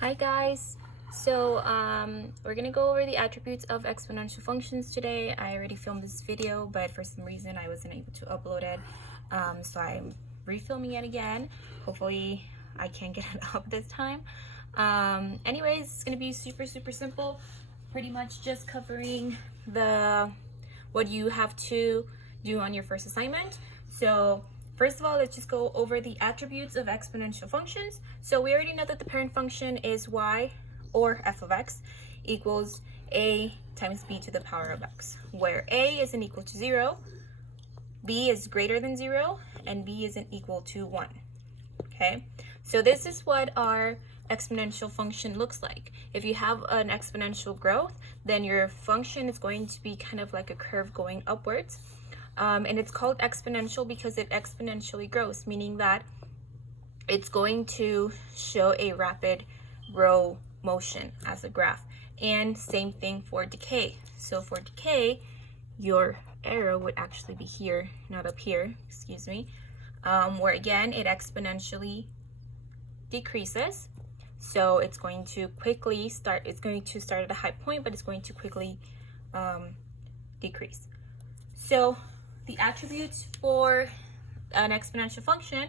Hi guys, so we're gonna go over the attributes of exponential functions today. I already filmed this video, but for some reason I wasn't able to upload it, so I'm refilming it again. Hopefully I can get it up this time. Anyways, it's gonna be super simple, pretty much just covering what you have to do on your first assignment. So first of all, let's just go over the attributes of exponential functions. So we already know that the parent function is y, or f of x, equals a times b to the power of x, where a isn't equal to 0, b is greater than 0, and b isn't equal to 1. Okay, so this is what our exponential function looks like. If you have an exponential growth, then your function is going to be kind of like a curve going upwards. And it's called exponential because it exponentially grows, meaning that it's going to show a rapid row motion as a graph. And same thing for decay. So for decay, your arrow would actually be here, not up here, excuse me, where again, it exponentially decreases. So it's going to quickly start, it's going to start at a high point, but it's going to quickly decrease. So the attributes for an exponential function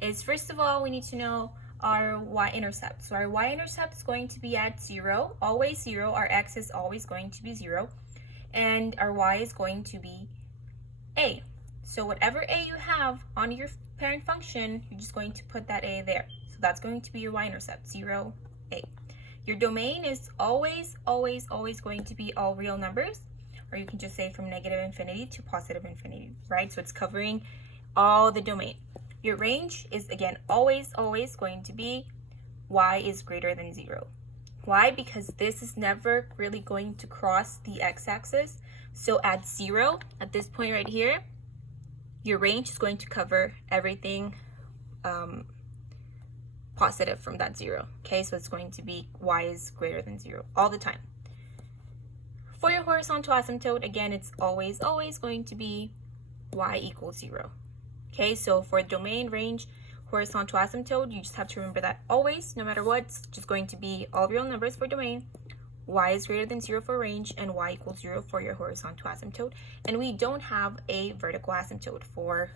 is, first of all, we need to know our y-intercept. So our y-intercept is going to be at 0, always 0. Our x is always going to be 0. And our y is going to be a. So whatever a you have on your parent function, you're just going to put that a there. So that's going to be your y-intercept, 0, a. Your domain is always going to be all real numbers. Or you can just say from negative infinity to positive infinity, right? So it's covering all the domain. Your range is, again, always going to be y is greater than 0. Why? Because this is never really going to cross the x-axis. So at 0, at this point right here, your range is going to cover everything positive from that 0. Okay, so it's going to be y is greater than 0 all the time. For your horizontal asymptote, again, it's always going to be y equals 0. Okay, so for domain, range, horizontal asymptote, you just have to remember that always, no matter what, it's just going to be all real numbers for domain, y is greater than 0 for range, and y equals 0 for your horizontal asymptote. And we don't have a vertical asymptote for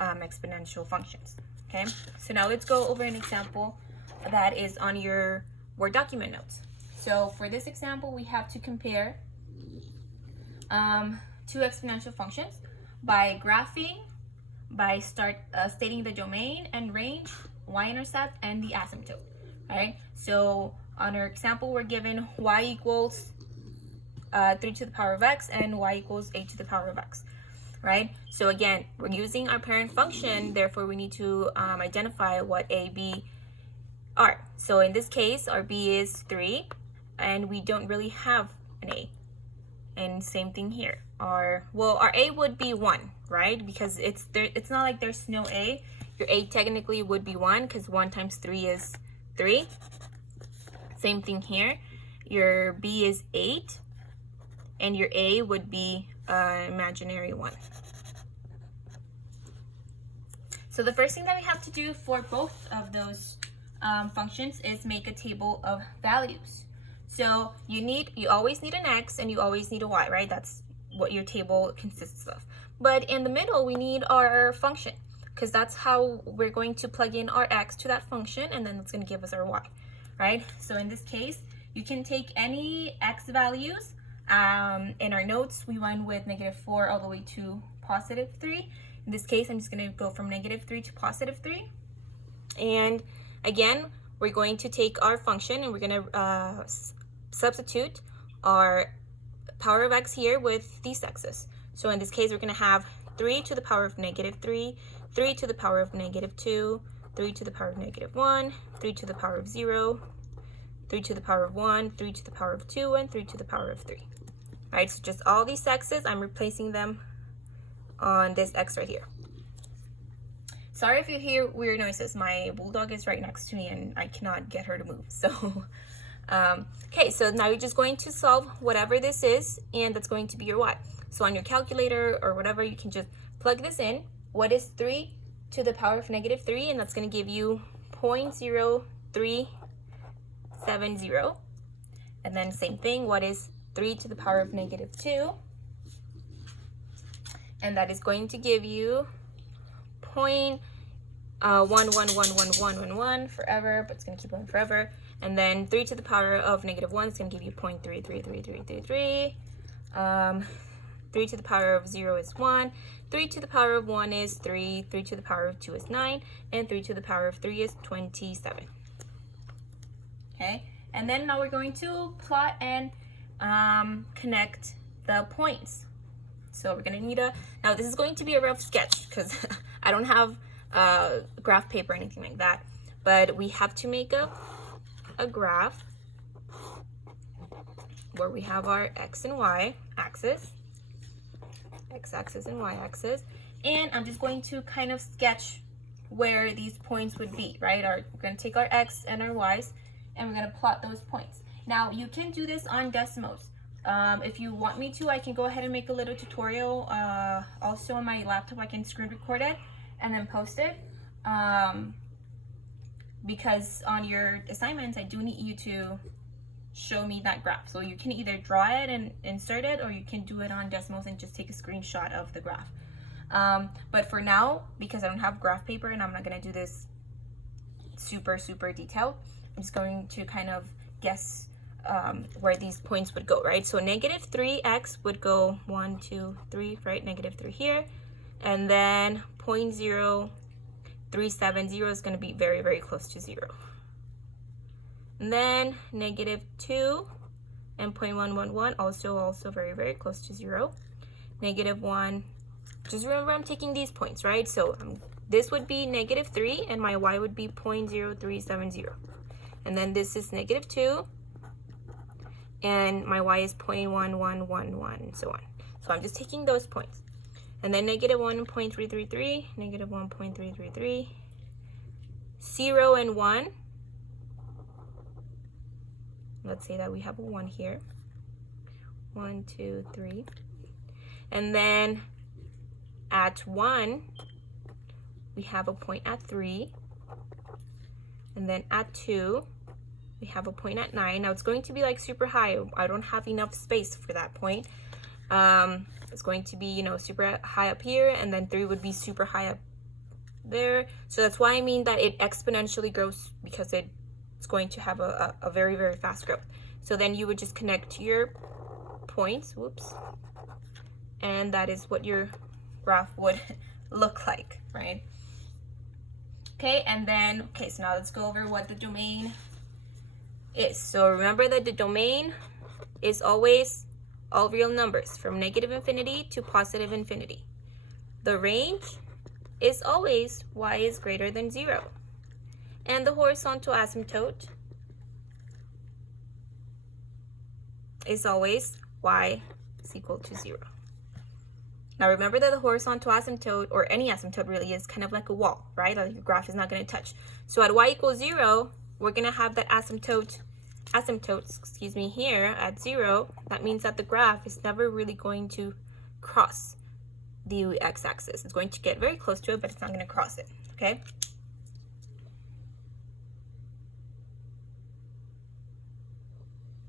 exponential functions. Okay, so now let's go over an example that is on your Word document notes. So for this example, we have to compare two exponential functions by graphing, by stating the domain and range, y-intercept, and the asymptote. All right. So on our example, we're given y equals 3 to the power of x and y equals 8 to the power of x. Right. So again, we're using our parent function. Therefore, we need to identify what a, b are. So in this case, our b is 3. And we don't really have an a. And same thing here. Our a would be 1, right? Because it's not like there's no a. Your a technically would be 1 because 1 times 3 is 3. Same thing here. Your b is 8. And your a would be imaginary 1. So the first thing that we have to do for both of those functions is make a table of values. So you always need an x and you always need a y, right? That's what your table consists of. But in the middle, we need our function because that's how we're going to plug in our x to that function, and then it's going to give us our y, right? So in this case, you can take any x values. In our notes, we went with -4 all the way to +3. In this case, I'm just going to go from -3 to +3. And again, we're going to take our function and we're going to substitute our power of x here with these x's. So in this case, we're going to have 3 to the power of -3, 3 to the power of -2, 3 to the power of -1, 3 to the power of 0, 3 to the power of 1, 3 to the power of 2, and 3 to the power of 3. All right, so just all these x's, I'm replacing them on this x right here. Sorry if you hear weird noises. My bulldog is right next to me and I cannot get her to move. So, okay, so now you're just going to solve whatever this is, and that's going to be your y. So on your calculator or whatever, you can just plug this in. What is 3 to the power of -3? And that's going to give you 0.03 70. And then same thing, what is 3 to the power of negative 2? And that is going to give you 0.111111 forever, but it's going to keep going forever. And then 3 to the power of negative 1 is going to give you 0.333333. 3 to the power of 0 is 1. 3 to the power of 1 is 3. 3 to the power of 2 is 9. And 3 to the power of 3 is 27. Okay, and then now we're going to plot and connect the points. So we're going to need now this is going to be a rough sketch because I don't have graph paper or anything like that. But we have to make a graph where we have our x and y axis, x-axis and y-axis, and I'm just going to kind of sketch where these points would be, right? We're going to take our x and our y's and we're going to plot those points. Now you can do this on Desmos. If you want me to, I can go ahead and make a little tutorial also on my laptop. I can screen record it and then post it, because on your assignments I do need you to show me that graph. So you can either draw it and insert it, or you can do it on Desmos and just take a screenshot of the graph. But for now, because I don't have graph paper and I'm not going to do this super detailed, I'm just going to kind of guess where these points would go, right? So negative 3x would go 1, 2, 3, right? Negative 3 here. And then 0.0370 is going to be very close to 0. And then negative 2 and 0.111 also very close to 0. Negative 1, just remember I'm taking these points, right? So this would be negative 3 and my y would be 0.0370. And then this is negative 2 and my y is 0.1111 and so on. So I'm just taking those points. And then negative 1.333, negative 1.333, 0 and 1. Let's say that we have a 1 here. 1, 2, 3. And then at 1, we have a point at 3. And then at 2, we have a point at 9. Now it's going to be like super high. I don't have enough space for that point. It's going to be, you know, super high up here, and then 3 would be super high up there. So that's why I mean that it exponentially grows, because it's going to have a very fast growth. So then you would just connect to your points, whoops, and that is what your graph would look like, right? Okay, and then, so now let's go over what the domain is. So remember that the domain is always all real numbers from negative infinity to positive infinity. The range is always y is greater than 0. And the horizontal asymptote is always y is equal to 0. Now remember that the horizontal asymptote, or any asymptote really, is kind of like a wall, right? Like your graph is not going to touch. So at y equals 0, we're going to have that asymptote, here at 0. That means that the graph is never really going to cross the x-axis. It's going to get very close to it, but it's not going to cross it, okay?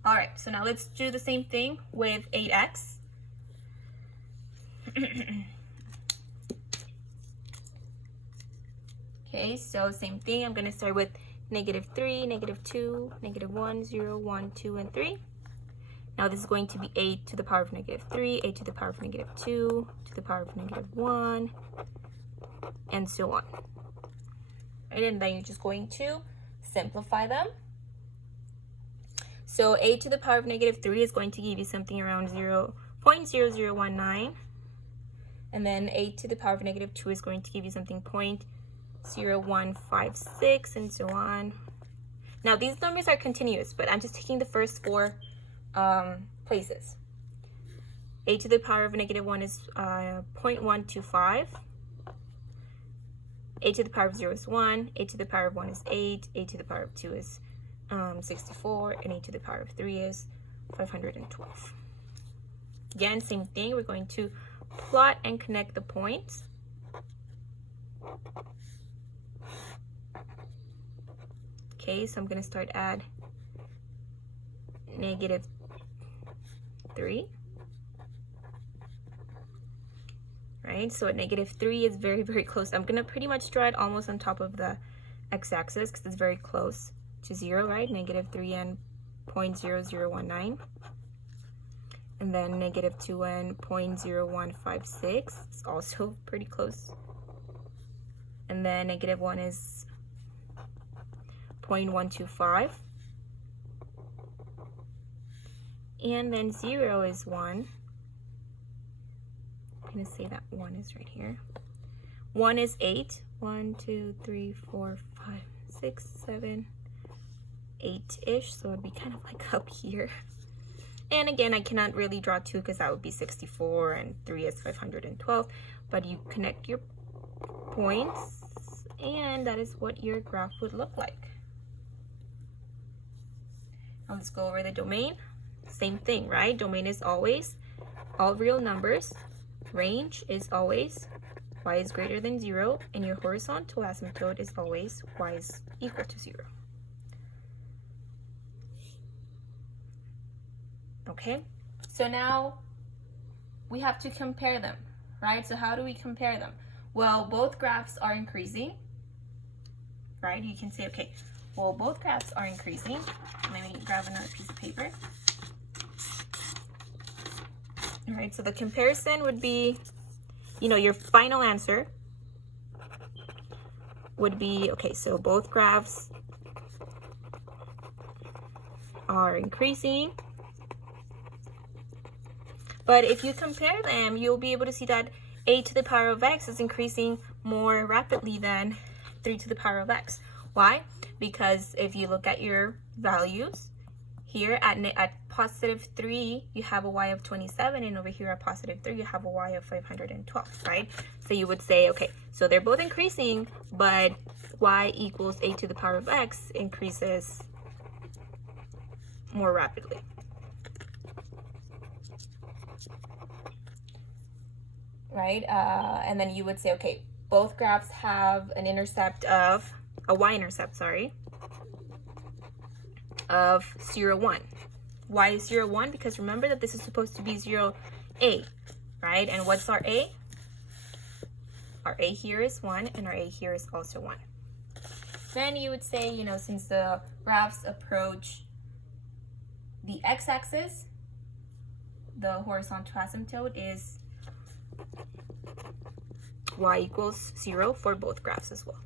All right, so now let's do the same thing with 8x. Okay, so same thing. I'm going to start with negative 3, negative 2, negative 1, 0, 1, 2, and 3. Now this is going to be 8 to the power of negative 3, 8 to the power of negative 2, to the power of negative 1, and so on. Right, and then you're just going to simplify them. So 8 to the power of negative 3 is going to give you something around 0.0019. And then 8 to the power of negative 2 is going to give you something 0.0156, and so on. Now these numbers are continuous, but I'm just taking the first 4 places. 8 to the power of negative 1 is 0.125. 8 to the power of 0 is 1. 8 to the power of 1 is 8. 8 to the power of 2 is 64. And 8 to the power of 3 is 512. Again, same thing. We're going to plot and connect the points. Okay, so I'm going to start at negative 3. Right, so at negative 3 is very, very close. I'm gonna pretty much draw it almost on top of the x-axis because it's very close to 0, right? Negative 3 and 0.0019. And then negative 2 and 0.0156 is also pretty close. And then negative 1 is 0.125. And then 0 is 1. I'm going to say that 1 is right here. 1 is 8. 1, 2, 3, 4, 5, 6, 7, 8-ish. So it would be kind of like up here. And again, I cannot really draw 2 because that would be 64 and 3 is 512. But you connect your points and that is what your graph would look like. Now let's go over the domain. Same thing, right? Domain is always all real numbers. Range is always y is greater than 0, and your horizontal asymptote is always y is equal to 0. Okay, so now we have to compare them, right? So how do we compare them? Well, both graphs are increasing, right? You can say, okay, well, both graphs are increasing. Let me grab another piece of paper. All right, so the comparison would be, you know, your final answer would be, okay, so both graphs are increasing. But if you compare them, you'll be able to see that a to the power of x is increasing more rapidly than 3 to the power of x. Why? Because if you look at your values, here at positive 3, you have a y of 27, and over here at positive 3, you have a y of 512, right? So you would say, okay, so they're both increasing, but y equals a to the power of x increases more rapidly. Right? And then you would say, okay, both graphs have an intercept of, a y-intercept, sorry, of 0, 1. Why is 0, 1? Because remember that this is supposed to be 0, a, right? And what's our a? Our a here is 1, and our a here is also 1. Then you would say, you know, since the graphs approach the x-axis, the horizontal asymptote is y equals 0 for both graphs as well.